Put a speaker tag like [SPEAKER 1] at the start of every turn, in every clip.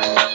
[SPEAKER 1] Thank you.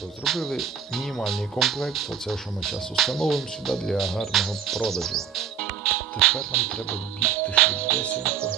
[SPEAKER 1] Купили мінімальний комплект, оце, що ми зараз установимо сюди для гарного продажу. Тепер нам треба бігти швидесенько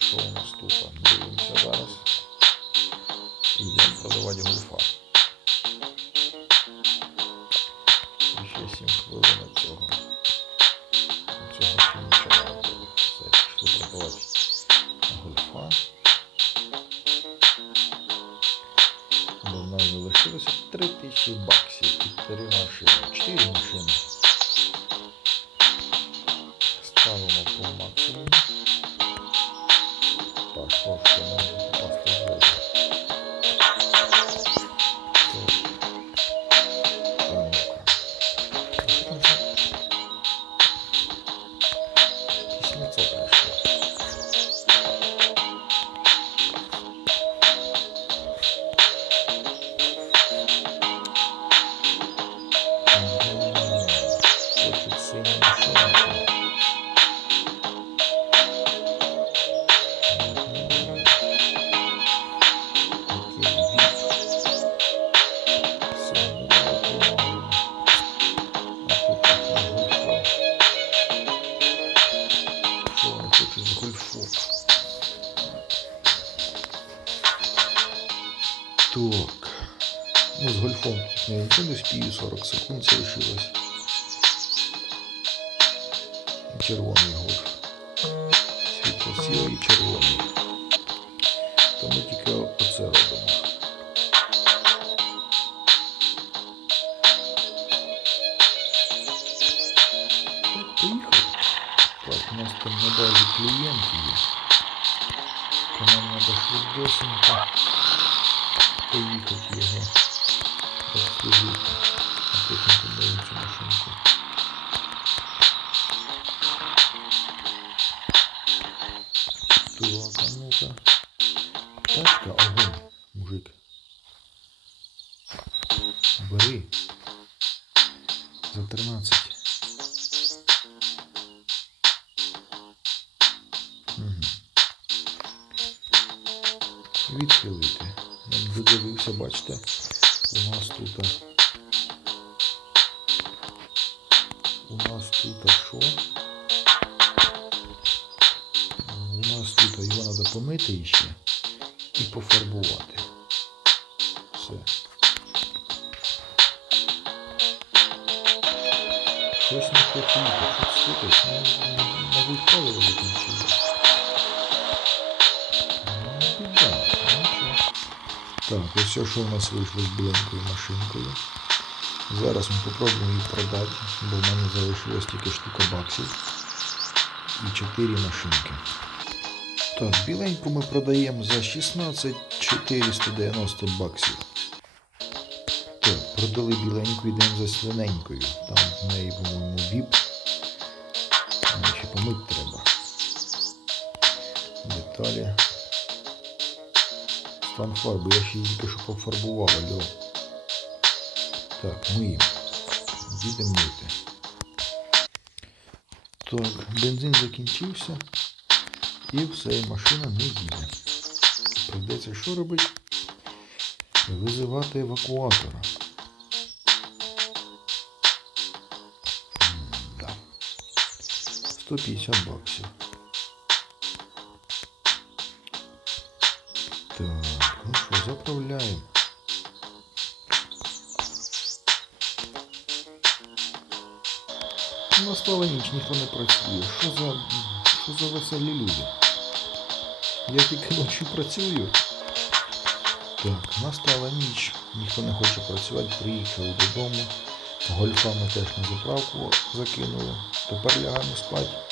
[SPEAKER 1] Що у нас тут? Дивимося зараз. Йдемо продавати гольфа. Ще 7 хвилин цього. Цього ще нічого. Все, пішли продавати гольфа. Бо в нас залишилося 3000 баксів і 3 машини. 4 машини. Ставимо по максимуму. Так. Ну, з гольфом тут я нічого не спію, 40 секунд залишилось. Червоний гольф. Світло сіло і червоний. То ми тільки оце робимо. У нас там на базі клієнти є. Нам треба поїхати його обслужити. А потім цю машинку. Так, ну-ка. Тачка, огонь, мужик. Бери. За 13. Угу. Відхилити. Я вже бачите, у нас тут. У нас тут що? У нас тут його треба помити ще і пофарбувати. Все. Щось не їхати, щось стукать, мабуть, паливо закінчилось. Так, ось все, що у нас вийшло з біленькою машинкою. Зараз ми попробуємо її продати, бо в мене залишилось тільки штука баксів і 4 машинки. Так, біленьку ми продаємо за 16 490 баксів. Так, продали біленьку, йдемо за свиненькою. Там в неї, по-моєму, віп. Ще помити треба. Деталі. Стан фарби, я ще її тільки що пофарбував, алло. Так, миємо. Їдемо мити. Так, бензин закінчився. І все, машина не їде. Прийдеться що робити? Визивати евакуатора. Да. 150 баксів. Так, ну що, заправляємо. Настала ніч, ніхто не працює. Що за, що за веселі люди? Я тільки ночі працюю. Так, настала ніч. Ніхто не хоче працювати, приїхали додому. Гольфа ми теж на заправку закинули. Тепер лягаємо спати.